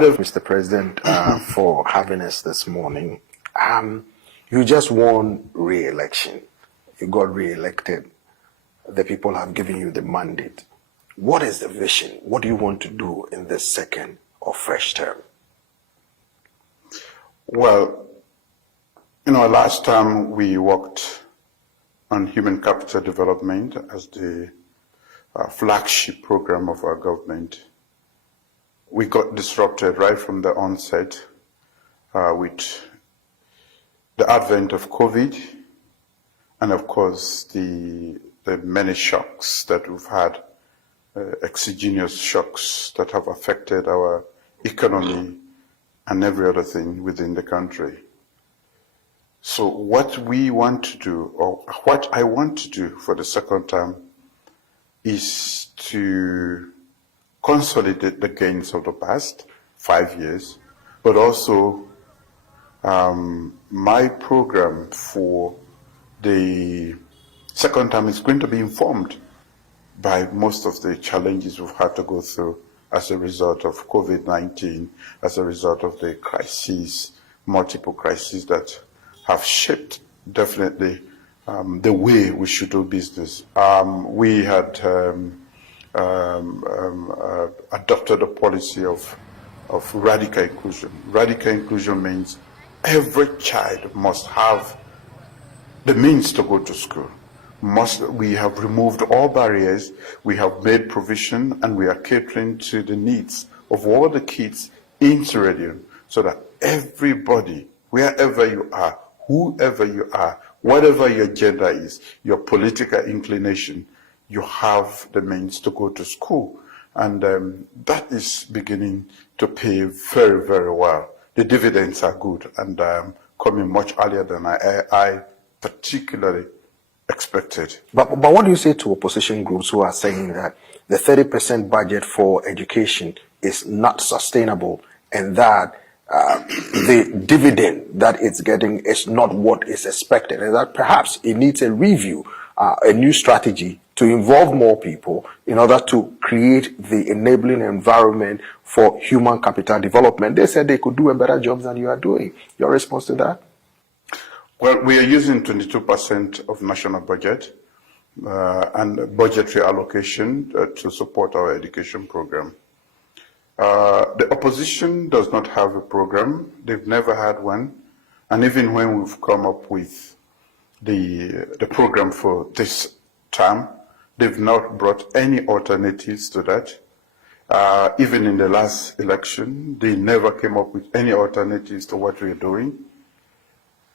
Mr. President, for having us this morning. You just won re-election. You got re-elected. The people have given you the mandate. What is the vision? What do you want to do in this second or fresh term? Well, last time we worked on human capital development as the flagship program of our government. We got disrupted right from the onset with the advent of COVID and, of course, the many shocks that we've had, exogenous shocks that have affected our economy and every other thing within the country. So what we want to do, or what I want to do for the second term, is to consolidate the gains of the past 5 years, but also my program for the second term is going to be informed by most of the challenges we've had to go through as a result of COVID-19, as a result of the crises, multiple crises that have shaped definitely the way we should do business. We had adopted a policy of radical inclusion. Radical inclusion means every child must have the means to go to school. We have removed all barriers, we have made provision, and we are catering to the needs of all the kids in Sierra Leone, so that everybody, wherever you are, whoever you are, whatever your gender is, your political inclination, you have the means to go to school. And that is beginning to pay very, very well. The dividends are good and coming much earlier than I particularly expected. But what do you say to opposition groups who are saying that the 30% budget for education is not sustainable and that the dividend that it's getting is not what is expected, and that perhaps it needs a review, a new strategy to involve more people in order to create the enabling environment for human capital development? They said they could do a better job than you are doing. Your response to that? Well, we are using 22% of national budget and budgetary allocation to support our education program. The opposition does not have a program. They've never had one. And even when we've come up with the program for this term, they've not brought any alternatives to that. Even in the last election, they never came up with any alternatives to what we're doing.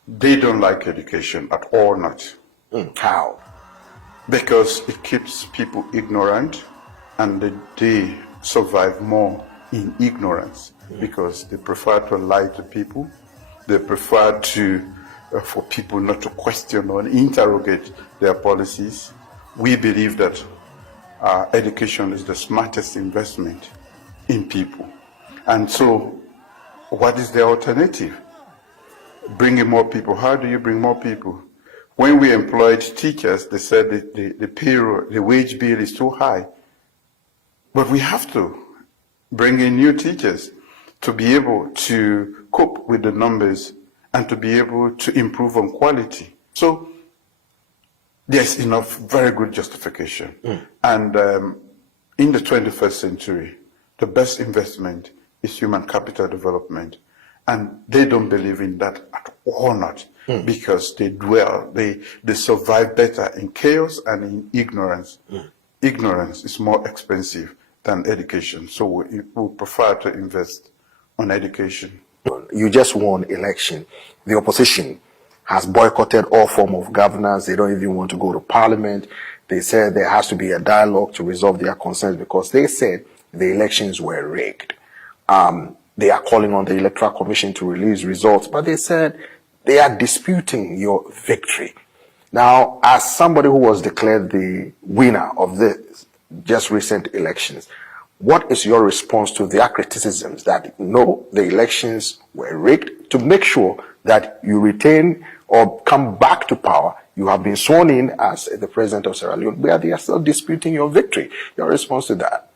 They don't like education at all, not. How? Because it keeps people ignorant, and they survive more in ignorance because they prefer to lie to people. They prefer for people not to question or interrogate their policies. We believe that education is the smartest investment in people. And so, what is the alternative? Bringing more people. How do you bring more people? When we employed teachers, they said that the payroll, the wage bill is too high. But we have to bring in new teachers to be able to cope with the numbers and to be able to improve on quality. So there's enough very good justification. And in the 21st century, the best investment is human capital development. And they don't believe in that at all, not because they survive better in chaos and in ignorance. Ignorance is more expensive than education, so we prefer to invest on education. You just won election. The opposition has boycotted all form of governance. They don't even want to go to parliament. They said there has to be a dialogue to resolve their concerns because they said the elections were rigged. They are calling on the Electoral Commission to release results, but they said they are disputing your victory. Now, as somebody who was declared the winner of the just recent elections, what is your response to their criticisms that no, the elections were rigged, to make sure that you retain or come back to power? You have been sworn in as the president of Sierra Leone, but they are still disputing your victory. Your response to that?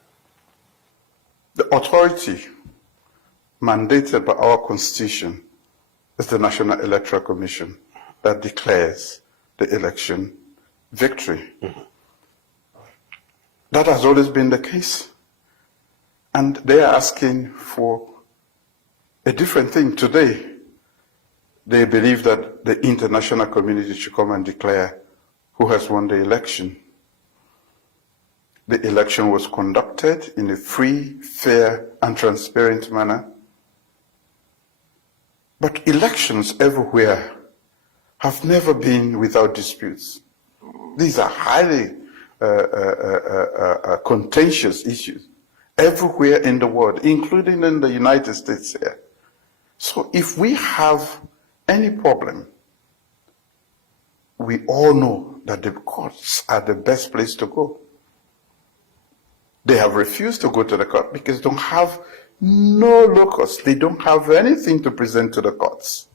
The authority mandated by our Constitution is the National Electoral Commission that declares the election victory. That has always been the case. And they are asking for a different thing today. They believe that the international community should come and declare who has won the election. The election was conducted in a free, fair, and transparent manner. But elections everywhere have never been without disputes. These are highly contentious issues everywhere in the world, including in the United States here. So if we have any problem, we all know that the courts are the best place to go. They have refused to go to the court because they don't have no locus. They don't have anything to present to the courts.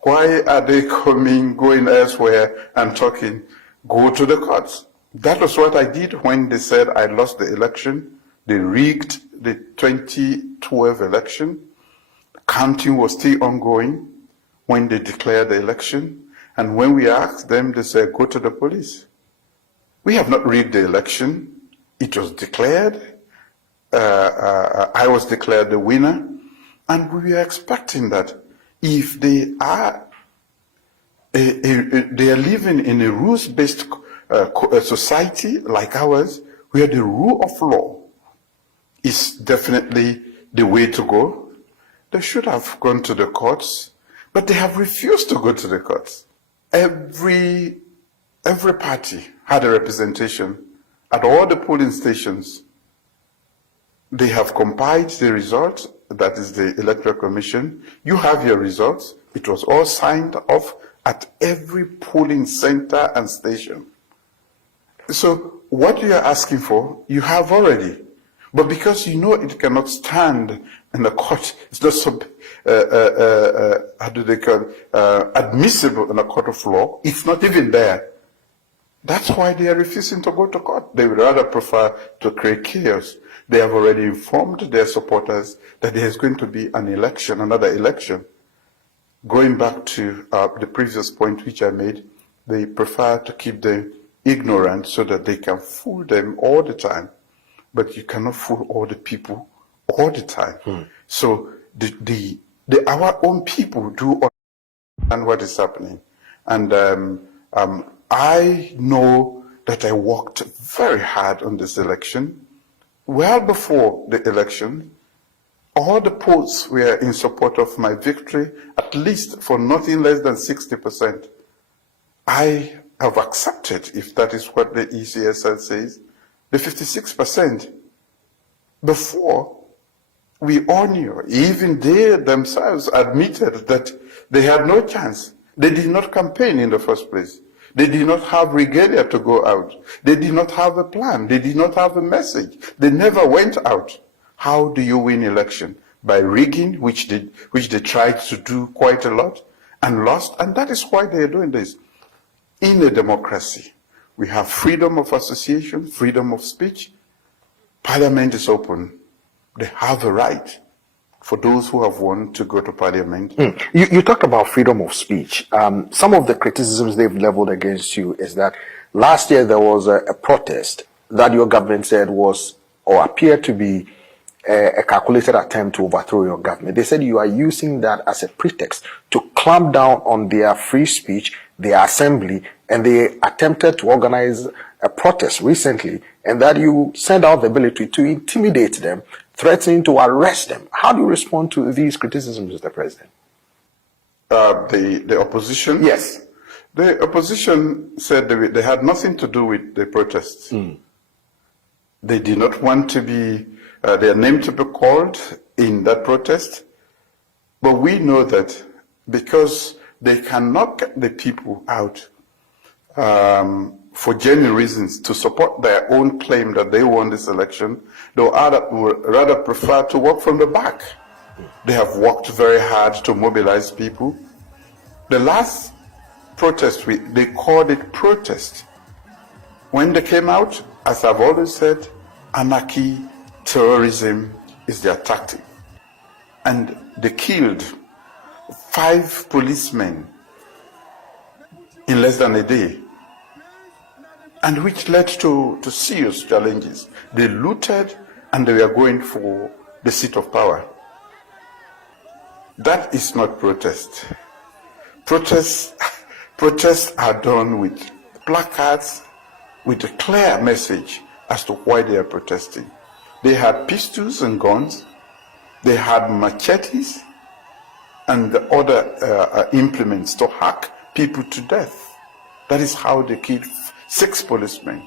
Why are they going elsewhere and talking? Go to the courts. That was what I did when they said I lost the election. They rigged the 2012 election. Counting was still ongoing when they declared the election. And when we asked them, they said, go to the police. We have not rigged the election. It was declared. I was declared the winner. And we were expecting that if they are living in a rules-based society like ours, where the rule of law is definitely the way to go, they should have gone to the courts, but they have refused to go to the courts. Every party had a representation at all the polling stations. They have compiled the results, that is the Electoral Commission. You have your results. It was all signed off at every polling center and station. So what you are asking for, you have already. But because you know it cannot stand in the court, it's not so, how do they call it, admissible in a court of law, it's not even there. That's why they are refusing to go to court. They would rather prefer to create chaos. They have already informed their supporters that there is going to be an election, another election. Going back to the previous point which I made, they prefer to keep them ignorant so that they can fool them all the time. But you cannot fool all the people all the time. So our own people do understand what is happening. And I know that I worked very hard on this election. Well before the election, all the polls were in support of my victory, at least for nothing less than 60%. I have accepted, if that is what the ECSL says, the 56%. Before, we all knew, even they themselves admitted that they had no chance. They did not campaign in the first place. They did not have regalia to go out. They did not have a plan. They did not have a message. They never went out. How do you win election? By rigging, which they tried to do quite a lot and lost, and that is why they are doing this. In a democracy, we have freedom of association, freedom of speech. Parliament is open. They have a right for those who have won to go to parliament. You talked about freedom of speech. Some of the criticisms they've leveled against you is that last year there was a protest that your government said was or appeared to be a calculated attempt to overthrow your government. They said you are using that as a pretext to clamp down on their free speech, their assembly, and they attempted to organize a protest recently, and that you sent out the ability to intimidate them, threatening to arrest them. How do you respond to these criticisms, Mr. President? The opposition? Yes. The opposition said they had nothing to do with the protests. They did not want to be their name to be called in that protest. But we know that because they cannot get the people out for genuine reasons to support their own claim that they won this election, they would rather prefer to work from the back. They have worked very hard to mobilize people. The last protest, they called it protest. When they came out, as I've always said, anarchy, terrorism is their tactic. and they killed 5 policemen in less than a day, and which led to serious challenges. They looted and they were going for the seat of power. That is not protest. Protests are done with placards, with a clear message as to why they are protesting. They had pistols and guns, they had machetes and the other implements to hack people to death. That is how they killed 6 policemen.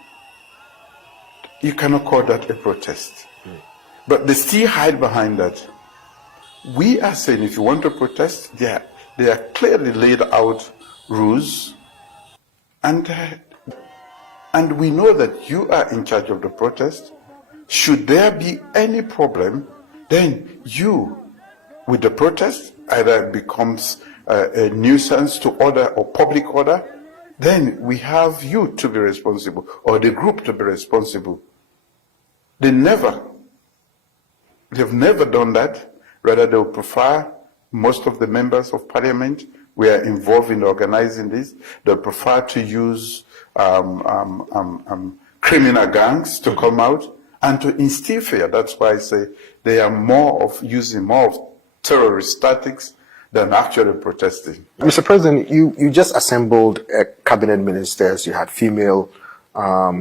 You cannot call that a protest. But they still hide behind that. We are saying if you want to protest, there are clearly laid out rules, and we know that you are in charge of the protest. Should there be any problem, then you, with the protest, either it becomes a nuisance to order or public order, then we have you to be responsible, or the group to be responsible. They've never done that. Rather, they would prefer, most of the members of parliament were involved in organizing this, they prefer to use criminal gangs to come out and to instill fear. That's why I say they are using more of terrorist tactics than actually protesting. Mr. President, you just assembled cabinet ministers. You had female, a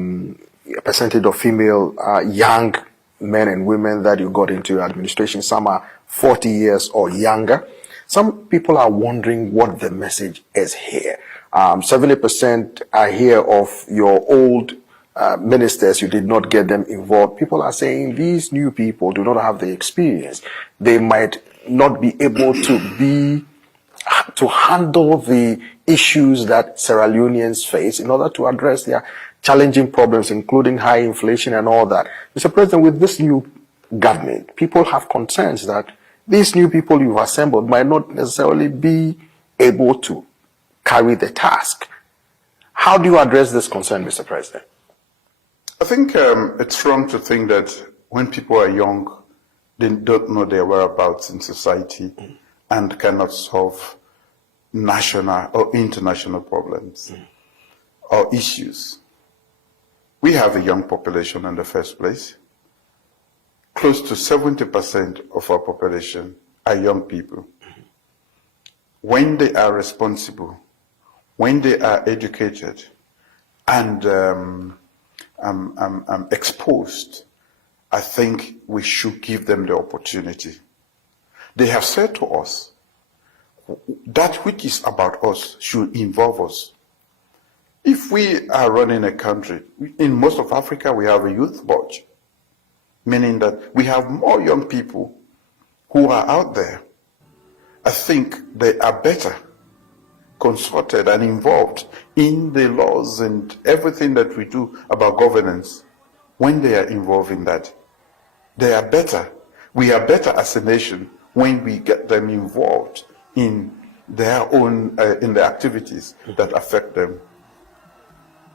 percentage of female young men and women that you got into your administration. Some are 40 years or younger. Some people are wondering what the message is here. 70% I hear of your old ministers, you did not get them involved. People are saying these new people do not have the experience. They might not be able to handle the issues that Sierra Leoneans face in order to address their challenging problems, including high inflation and all that. Mr. President, with this new government, people have concerns that these new people you've assembled might not necessarily be able to carry the task. How do you address this concern, Mr. President? I think it's wrong to think that when people are young, they don't know their whereabouts in society and cannot solve national or international problems or issues. We have a young population in the first place. Close to 70% of our population are young people. When they are responsible, when they are educated and exposed, I think we should give them the opportunity. They have said to us, that which is about us should involve us. If we are running a country, in most of Africa we have a youth budget, meaning that we have more young people who are out there. I think they are better consulted and involved in the laws and everything that we do about governance when they are involved in that. They are better. We are better as a nation when we get them involved in their own, in the activities that affect them.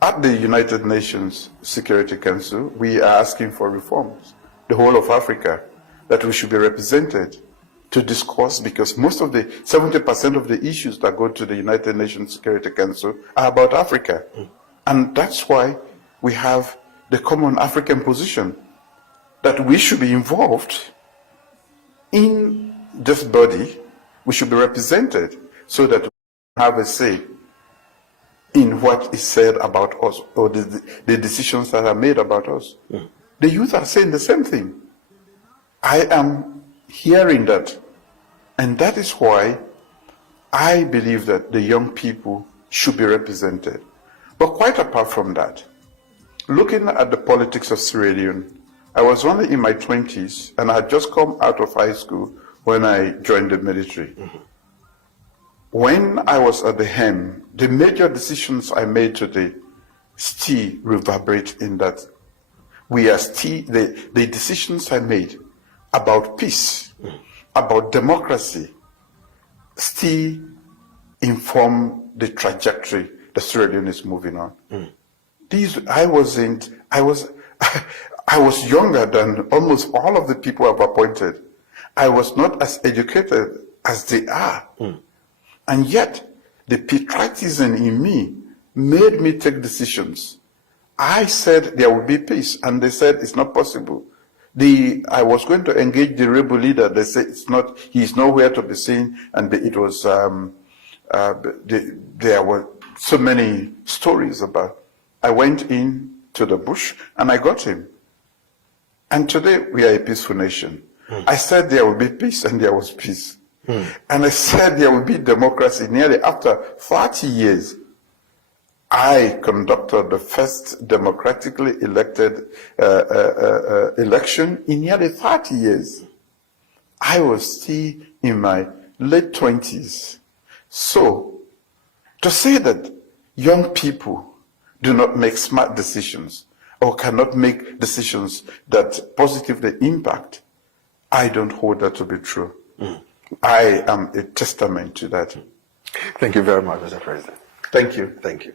At the United Nations Security Council, we are asking for reforms, the whole of Africa, that we should be represented to discuss, because most of the 70% of the issues that go to the United Nations Security Council are about Africa. And that's why we have the common African position that we should be involved in this body, we should be represented so that we have a say in what is said about us or the decisions that are made about us. The youth are saying the same thing. I am hearing that. And that is why I believe that the young people should be represented. But quite apart from that, looking at the politics of Sierra Leone, I was only in my 20s and I had just come out of high school when I joined the military. When I was at the helm, the major decisions I made today still reverberate in that. We are still, the decisions I made about peace, about democracy, still inform the trajectory the Sierra Leone is moving on. I was younger than almost all of the people I've appointed, I was not as educated as they are. And yet, the patriotism in me made me take decisions. I said there will be peace, and they said it's not possible. I was going to engage the rebel leader. They said he's nowhere to be seen, and it was there were so many stories about. I went in to the bush and I got him. And today we are a peaceful nation. I said there will be peace, and there was peace. And I said there will be democracy. Nearly after 40 years, I conducted the first democratically elected election in nearly 30 years. I was still in my late 20s. So, to say that young people do not make smart decisions or cannot make decisions that positively impact, I don't hold that to be true. I am a testament to that. Thank you very much, Mr. President. Thank you. Thank you.